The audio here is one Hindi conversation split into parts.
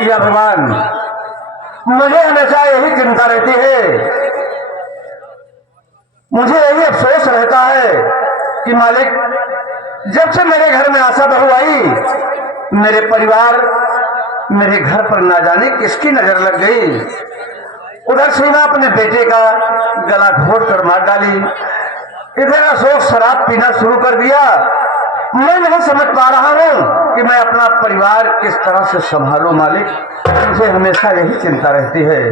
या भगवान, मुझे हमेशा यही चिंता रहती है, मुझे यही अफसोस रहता है कि मालिक, जब से मेरे घर में आशा बहू आई, मेरे परिवार, मेरे घर पर ना जाने किसकी नजर लग गई। उधर सीमा अपने बेटे का गला घोट कर मार डाली, इधर अशोक शराब पीना शुरू कर दिया। मैं नहीं समझ पा रहा हूं कि मैं अपना परिवार किस तरह से संभालूं। मालिक, मुझे हमेशा यही चिंता रहती है।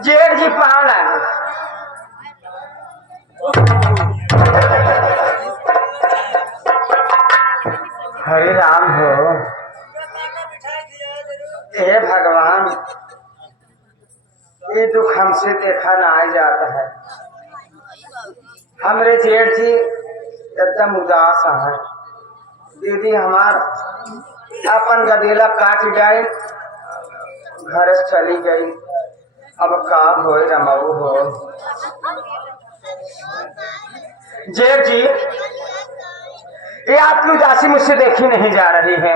जेठ जी पावला हरे राम हो। हे भगवान, ये दुख हमसे देखा ना आ जाता है। हमरे जेठ जी एकदम उदास है। दीदी हमार अपन गदेला काट गए, घर से चली गई। अब का हो रमाऊ हो। जेठ जी, ये आपकी उदासी मुझसे देखी नहीं जा रही है।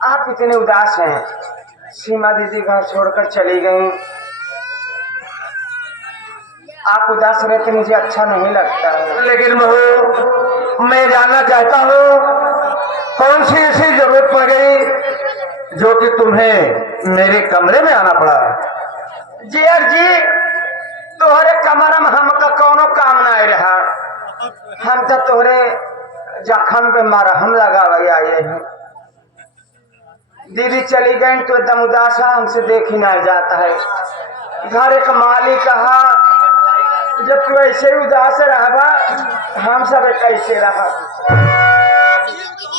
आप इतने उदास हैं। सीमा दीदी घर छोड़कर चली गई। आप उदास रहते मुझे अच्छा नहीं लगता है। लेकिन बहू, मैं जानना चाहता हूँ, कौन सी ऐसी जरूरत पड़ गई जो कि तुम्हें मेरे कमरे में आना पड़ा? जेठ जी, तोहरे कमरा में हमका कोनो काम नहीं रहा। हम तो तोहरे जख्म पे मरहम लगावे आए हैं। दीदी चली गई तो एकदम उदास है, हमसे देख ही नहीं जाता है। घर एक मालिक कहा, जब तू ऐसे ही उदास रहा, हम सब कैसे रहा।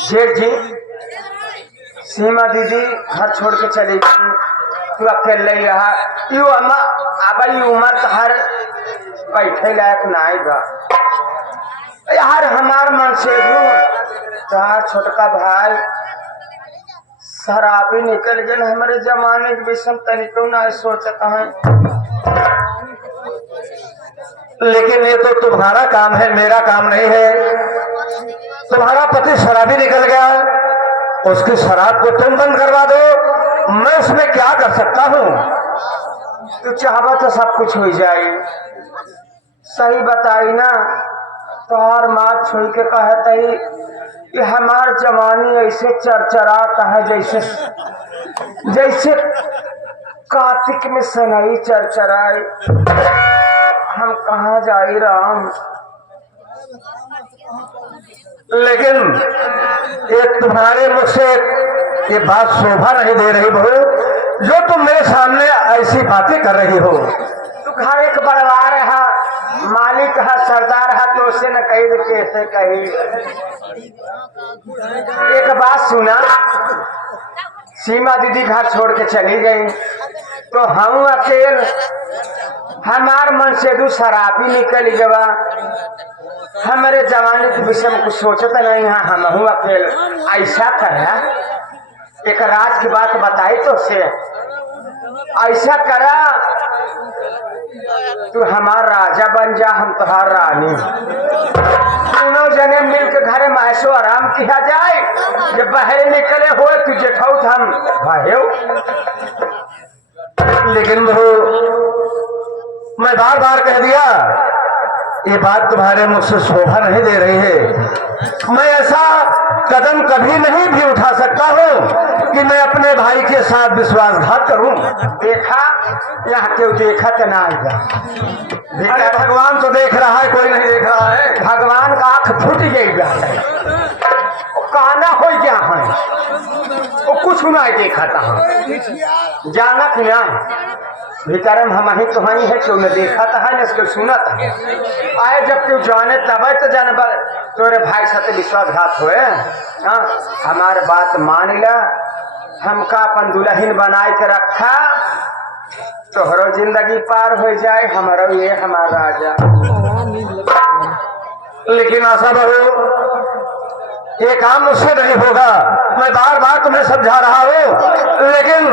जेठ जी, सीमा दीदी घर छोड़ के चली गई, तू अकेले ही रहा। यू अम्मा अब उम्र तो हर बैठे लायक नहीं बा यार। हमार मन से तार छोटका भाई शराबी निकल गए। हमारे जमाने के विषय तनिको ना सोचता है। लेकिन ये तो तुम्हारा काम है, मेरा काम नहीं है। तुम्हारा पति शराबी निकल गया, उसकी शराब को तुम बंद करवा दो, मैं उसमें क्या कर सकता हूँ? तू चाहबा तो सब कुछ हो जाए। सही बताई ना, तोहर माँ छुई के कहते ही कि हमार जवानी ऐसे चरचराता है जैसे जैसे कार्तिक में सनई चरचराए। हम कहाँ जाई राम। लेकिन ये तुम्हारे मुख से ये बात शोभा नहीं दे रही बहू, जो तुम मेरे सामने ऐसी बातें कर रही हो। तू घर एक बड़वार है, मालिक है, सरदार है, तो उससे न कही तो कैसे कही। एक बात सुना, सीमा दीदी घर छोड़ के चली गई तो हम अकेल, हमार मन से दू शराबी निकल गवा। हमारे जवानी के विषय में कुछ सोचता नहीं है। हम हूँ अकेल ऐसा करा। एक राज की बात बताई तो से ऐसा करा, तू हमार राजा बन जा, हम तुहार रानी। दोनों जने मिल के घरे मैसो आराम किया जाए। जब बाहर निकले हुए तू जेठाऊ हम भाई। लेकिन बहू, मैं बार बार कह दिया, ये बात तुम्हारे मुझसे शोभा नहीं दे रही है। मैं ऐसा कदम कभी नहीं भी उठा सकता हूँ कि मैं अपने भाई के साथ विश्वासघात करूं। देखा, यहाँ क्यों देखा तो ना आएगा। अरे भगवान तो देख रहा है, कोई नहीं देख रहा है। भगवान का आंख फूट गई काना हो गया है, वो कुछ नहीं देखा था। जाना कि नहीं भीतर हम ही तो वही है, क्यों न देखा था न इसको सुना था। आए जब क्यों जाने तब तो जाने तोरे भाई साथ विश्वासघात हुए। हाँ, हमारे बात मान ला, हमका अपन दुल्हन बनाए के रखा, तोहरो जिंदगी पार हो जाए, हमारो ये हमारा राजा। लेकिन आशा बहू ये काम मुझसे नहीं होगा। मैं बार बार तुम्हें समझा रहा हूँ, लेकिन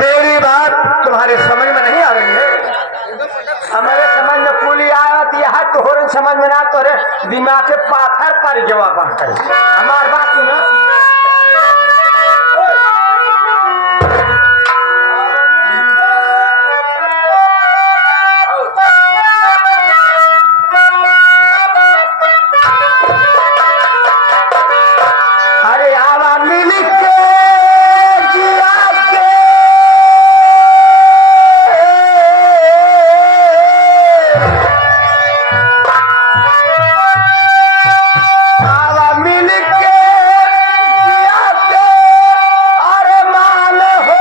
मेरी बात तुम्हारे समझ में नहीं आ रही है। हमारे समझ में कुली आवत यह तोहर समझ में ना, तोरे दिमाग के पाथर पर जवाब हमार बात सुना। अरे आवा मिल के जिया के आवा मिल के जिया के अरे मान हो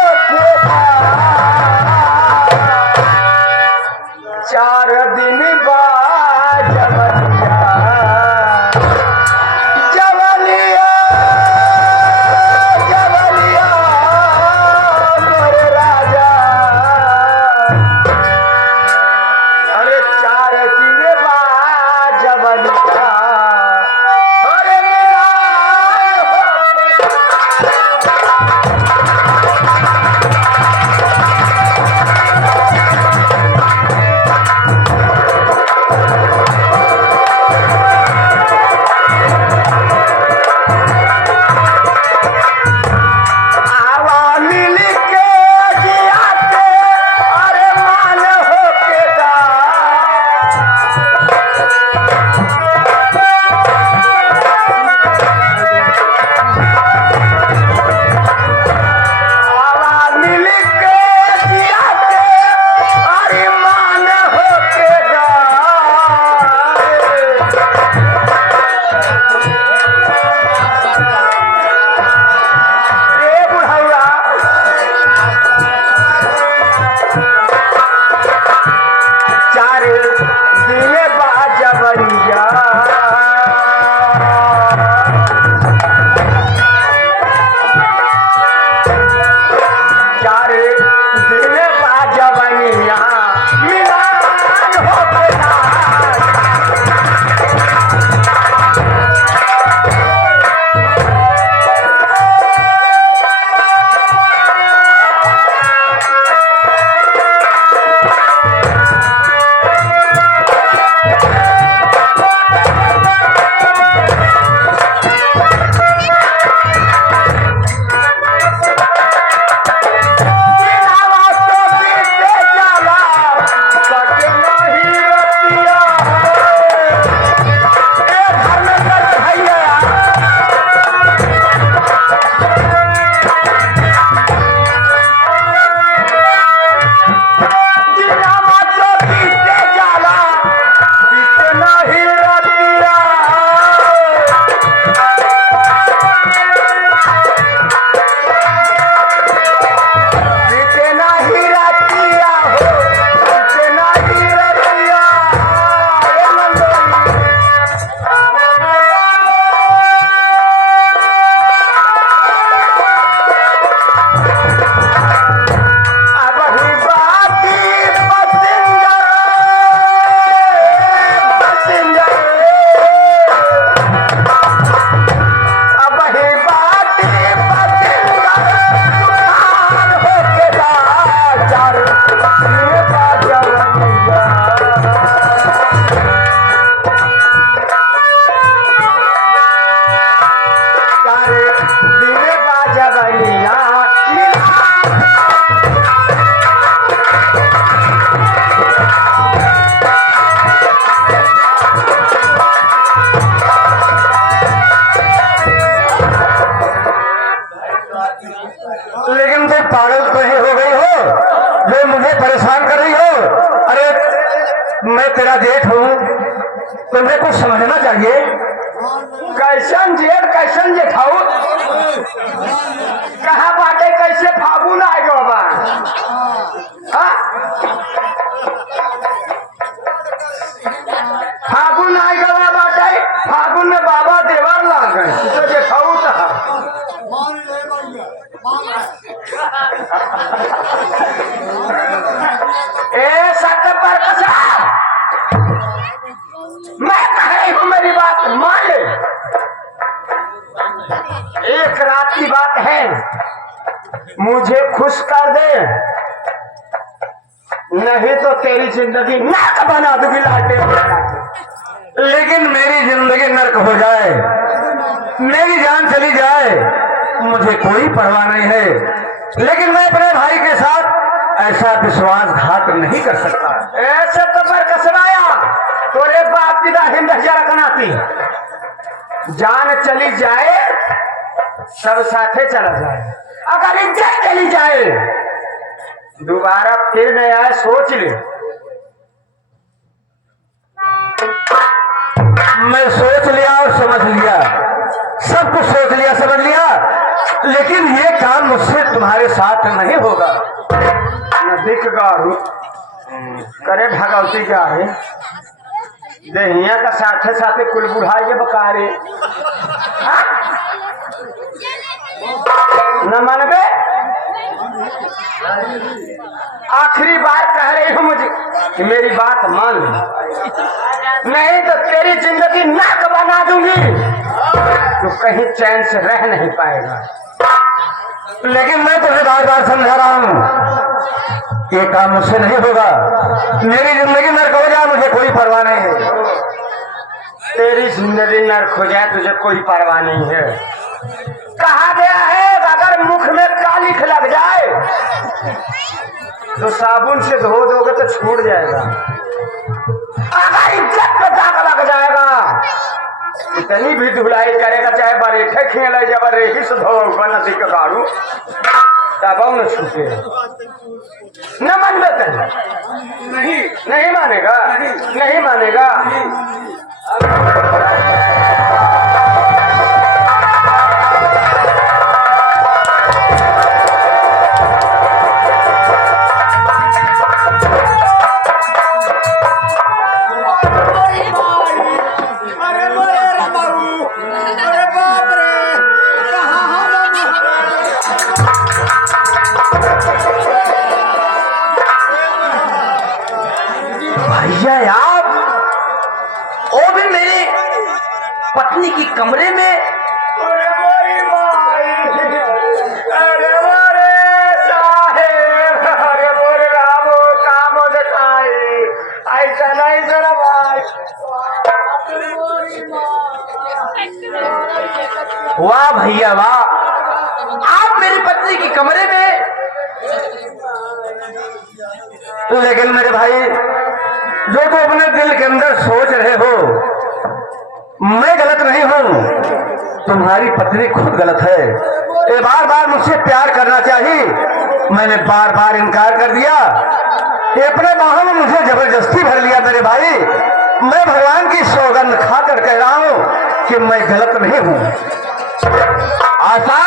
चार दिन बाद जवनिया जवनिया जवनिया मोरे राजा। अरे चार दिन बाद जवनिया अरे मेरा आवा मिल के जिया के अरे मान हो के दा आवा मिल के जिया के अरे मान हो के दा ए बुढ़ौआ चार दिन बाद जवनिया चार दिन बाद जवनिया मिलान हो गया। जिनावा तो बीते जाला कटे नहीं रतिया। ए धर्मेंद्र भैया जिनावा तो बीते जाला बीते नहीं रतिया। बीते नहीं रतिया हो बीते नहीं रतिया। ए नंदोई अब ही बाती पसिंजर पसिंजर अब ही बाती पसिंजर सुधार हो के जा चार दिन बाद जवनिया चार दिन बाद जवनिया मिला। लेकिन तुम पागल तो ही हो गई हो जो मुझे परेशान कर रही हो। अरे मैं तेरा जेठ हूँ, तुम्हें कुछ समझना चाहिए। कैसन जेठ कैसन जेठाऊ कहाँ बाटे कैसे फागुन आएगा बा हाँ? फागुन आएगा बा बाटे फागुन में बाबा देवर लाग गए तो जेठाऊ था। ए सत्य पर मैं कह रही हूँ मेरी बात मुझे खुश कर दे, नहीं तो तेरी जिंदगी नर्क बना दूंगी लाटे। लेकिन मेरी जिंदगी नर्क हो जाए, मेरी जान चली जाए, मुझे कोई परवाह नहीं है, लेकिन मैं अपने भाई के साथ ऐसा विश्वासघात नहीं कर सकता। ऐसे तो पर कसवाया तोरे बाप की हिंद रखनाती, जान चली जाए सब साथे चला जाए, अगर इज्जत चली जाए दोबारा फिर नहीं आए, सोच ले। मैं सोच लिया और समझ लिया, सब कुछ सोच लिया समझ लिया, लेकिन ये काम मुझसे तुम्हारे साथ नहीं होगा। दिख गारू करे भगवती का है देहिया का साथे साथे कुल बुढ़ाई के बकारे न मानबे। आखिरी बार कह रही हूँ मुझे कि मेरी बात मान लो, नहीं तो तेरी जिंदगी नर्क बना दूंगी, तो कहीं चैन से रह नहीं पाएगा। लेकिन मैं तुझे बार बार समझा रहा हूँ, ये काम मुझसे नहीं होगा, मेरी जिंदगी नर्क हो जाए मुझे कोई परवाह नहीं है। तेरी जिंदगी नर्क हो जाए तुझे कोई परवाह नहीं है। कहा गया है अगर मुख में कालिख लग जाए तो साबुन से धो दोगे तो छूट जाएगा, अगर इज्जत पे दाग लग जाएगा इतनी भी धुलाई करेगा चाहे बरेठे खेल जब रेही से धोगा नदी का गाड़ू तब न छूटे। न मन में नहीं मानेगा, नहीं मानेगा। भैया यार, वो भी मेरी पत्नी की कमरे में। अरे मोरी माई, अरे मोरे साहेब, अरे मोरे रामो काम दिखाई, ऐसा नहीं जरा भाई। वाह भैया वाह, आप मेरी पत्नी की कमरे में। लेकिन मेरे भाई, जो तुम अपने दिल के अंदर सोच रहे हो, मैं गलत नहीं हूँ, तुम्हारी पत्नी खुद गलत है। ये बार बार मुझसे प्यार करना चाहिए, मैंने बार बार इनकार कर दिया, ये अपने बाहों में मुझे जबरदस्ती भर लिया। मेरे भाई, मैं भगवान की सौगंध खाकर कह रहा हूँ कि मैं गलत नहीं हूँ। आशा,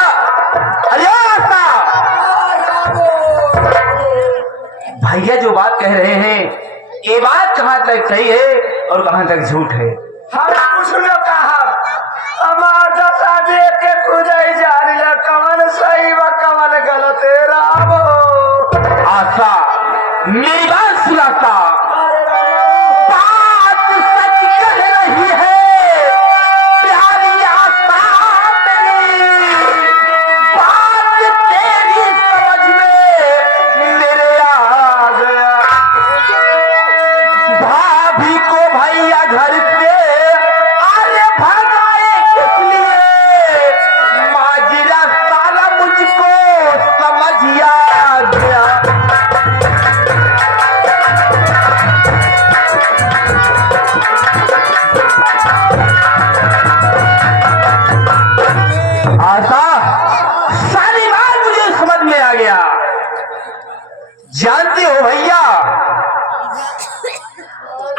अयो आशा, भैया जो बात कह रहे हैं ये बात कहाँ तक सही है और कहाँ तक झूठ है? हम कुछ न कहा, हमारा शादी के खुदाई जा रही है, कवन सही व कवन गलत है रामो। आशा, मेरी बात सुनाता, बात सच कह रही है प्यारी आशा मेरी, बात तेरी समझ में मेरे आ गया। भाभी को भैया घर पे आने भगाए किस लिए, माजरा सारा मुझको समझ आ गया। आशा, सारी बात मुझे समझ में आ गया। जानते हो भैया,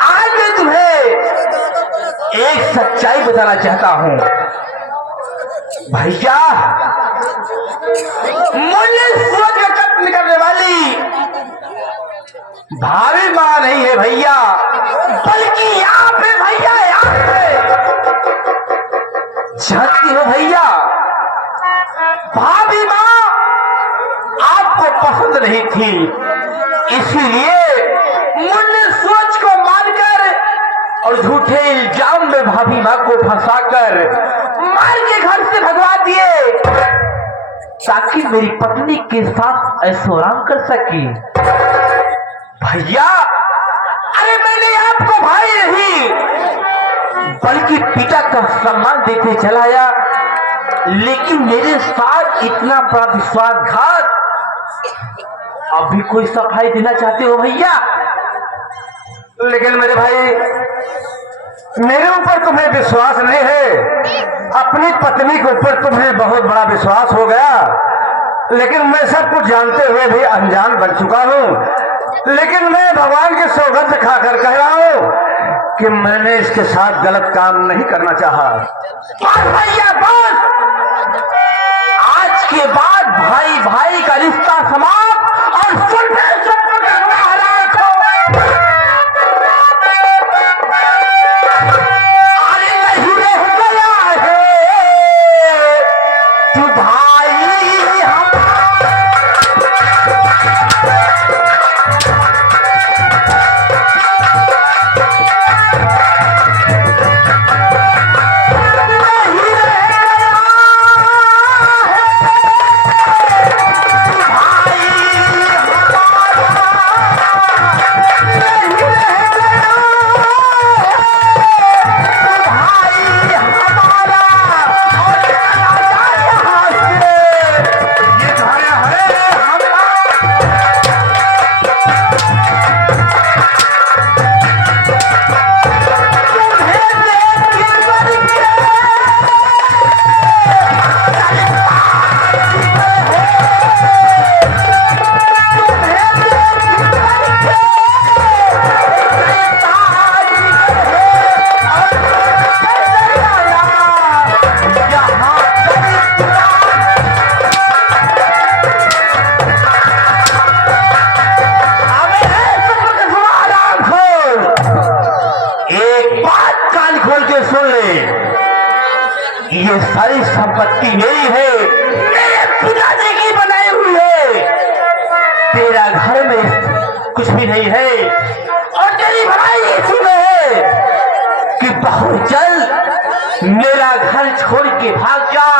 आज मैं तुम्हें एक सच्चाई बताना चाहता हूं। भैया, मुझे सूरज का कत्ल करने वाली भाभी मां नहीं है भैया, बल्कि यहाँ पे भैया, यहाँ पे जानती हो भैया, भाभी मां आपको पसंद नहीं थी, इसीलिए मुन्ने सोच को मारकर और झूठे इल्जाम में भाभी मां को फंसाकर मार के घर से भगवा दिए। ताकि मेरी पत्नी के साथ ऐशो आराम कर सकी। भैया, अरे मैंने आपको भाई नहीं बल्कि पिता का सम्मान देते चलाया, लेकिन मेरे साथ इतना बड़ा विश्वासघात। अभी कोई सफाई देना चाहते हो भैया? लेकिन मेरे भाई, मेरे ऊपर तुम्हें विश्वास नहीं है, अपनी पत्नी के ऊपर तुम्हें बहुत बड़ा विश्वास हो गया। लेकिन मैं सब कुछ जानते हुए भी अनजान बन चुका हूँ। लेकिन मैं भगवान की सौगंध खाकर कह रहा हूँ कि मैंने इसके साथ गलत काम नहीं करना चाहा। बस भैया बस, आज के बाद भाई भाई का रिश्ता समाप्त। और सुन ये सारी संपत्ति मेरी है, मेरे पिताजी की बनाई हुई है। तेरा घर में कुछ भी नहीं है और तेरी भलाई इसी में है कि बहुत जल्द मेरा घर छोड़ के भाग जा,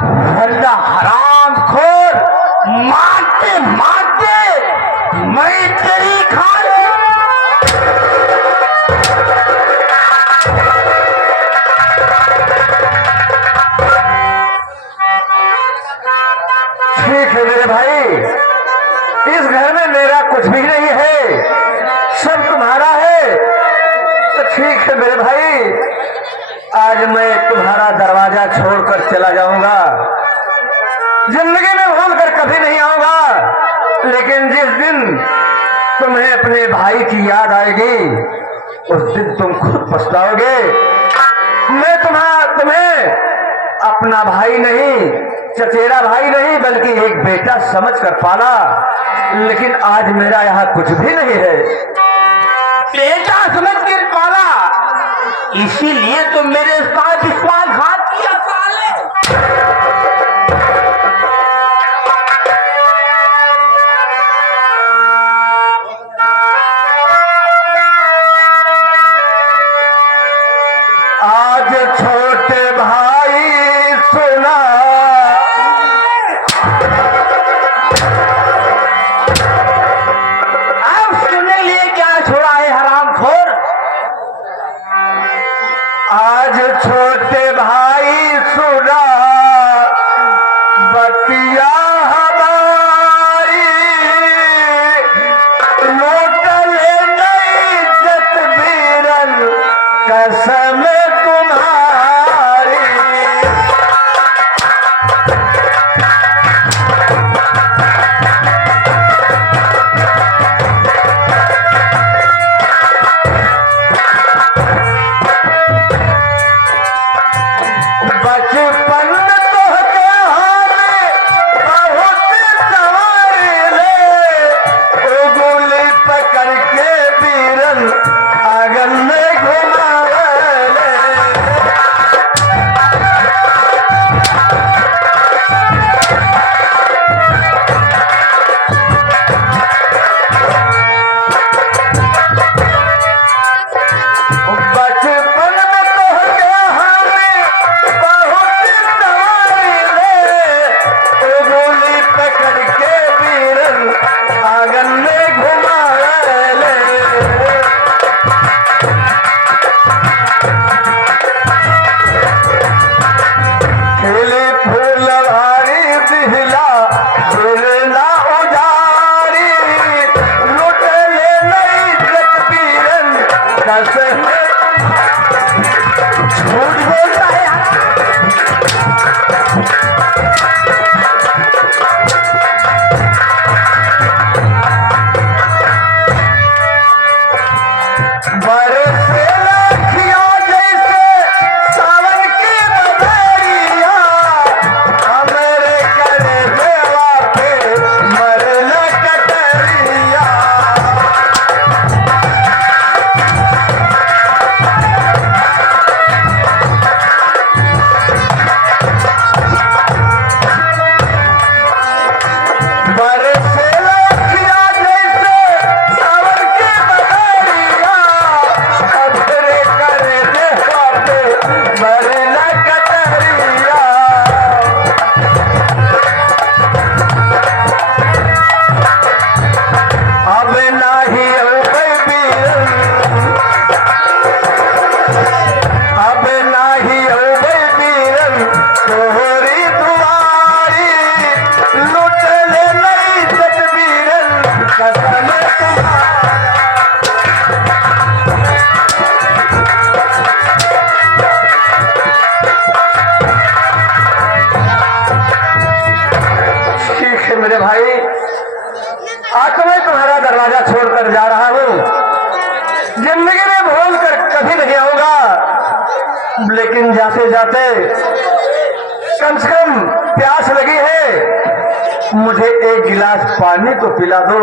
वरना हरामखोर मारते मारते मैं तेरी खाल ठीक है मेरे भाई, इस घर में मेरा कुछ भी नहीं है, सब तुम्हारा है। तो ठीक है मेरे भाई, आज मैं तुम्हारा दरवाजा छोड़कर चला जाऊंगा। जिंदगी में भूल कर कभी नहीं आऊंगा, लेकिन जिस दिन तुम्हें अपने भाई की याद आएगी उस दिन तुम खुद पछताओगे। मैं तुम्हें अपना भाई नहीं, चचेरा भाई नहीं, बल्कि एक बेटा समझ कर पाला। लेकिन आज मेरा यहाँ कुछ भी नहीं है। बेटा समझ कर पाला, इसीलिए तो मेरे साथ विश्वासघात किया साले। आज छोटे भाई सुना, अब सुनने लिए क्या छोड़ा है हरामखोर? आज छोटे से झूठ बोलता है बरसे लखिया जैसे सावन की बदरिया हमरे करे देवा पे मरल कटरिया बरसे लखिया जैसे सावन की बदरिया हमरे करे देवा पे मरल कटरिया अब नाही बीरन अब नाही बीरन तोहरी दुआरी लुटले नहीं तकबीरन कसम तुम्हारा ठीक है मेरे भाई, आज तो मैं तुम्हारा दरवाजा छोड़कर जा रहा हूँ। जिंदगी में भूल कर कभी नहीं आऊंगा, लेकिन जाते जाते कम से कम प्यास लगी है, मुझे एक गिलास पानी तो पिला दो।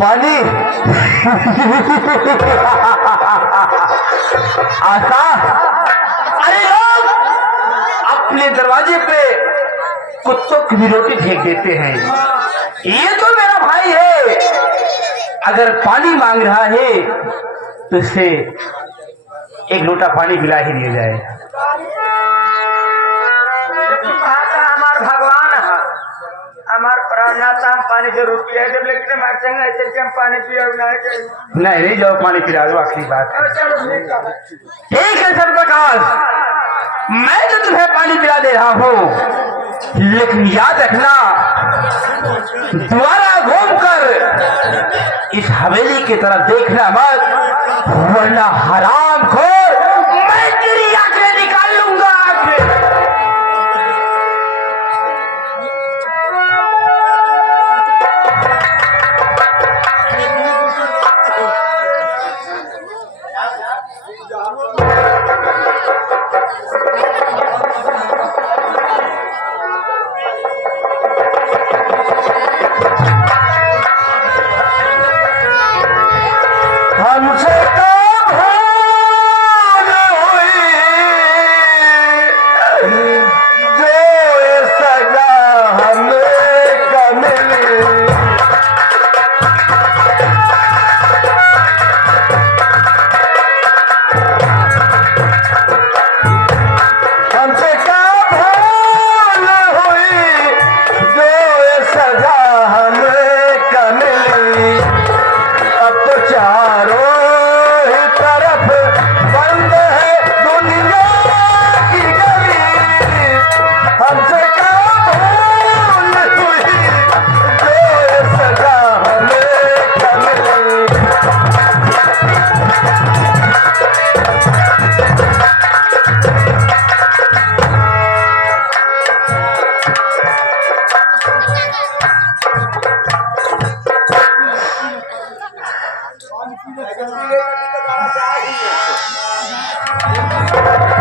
पानी आशा, अरे लोग अपने दरवाजे पे कुत्तों की भी रोटी फेंक देते हैं। ये तो मेरा भाई है, अगर पानी मांग रहा है तो इसे एक लोटा पानी पिला ही दिया जाए। हमार भगवान है, हमार प्राणनाथ, हम पानी जरूर पिया जब, लेकिन हमारे संग ऐसे कि हम पानी पिया नहीं जाओ पानी पिला दो, आखिरी बात है। ठीक है सर प्रकाश, मैं तो तुम्हें पानी पिला दे रहा हूँ, लेकिन याद रखना दोबारा घूमकर इस हवेली की तरफ देखना मत, वरना हराम खोर मैं तेरी आंखें निकाल लूंगा। हमसे तो भूल हुई, जो ये सजा हमें कब मिली। हमसे क्या भूल हुई, जो ये सजा हमें कब मिली। अब तो चारों ही तरफ बंद है दुनिया की गली। हमसे क्या भूल हुई, जो ये सजा हमें कब मिली। है।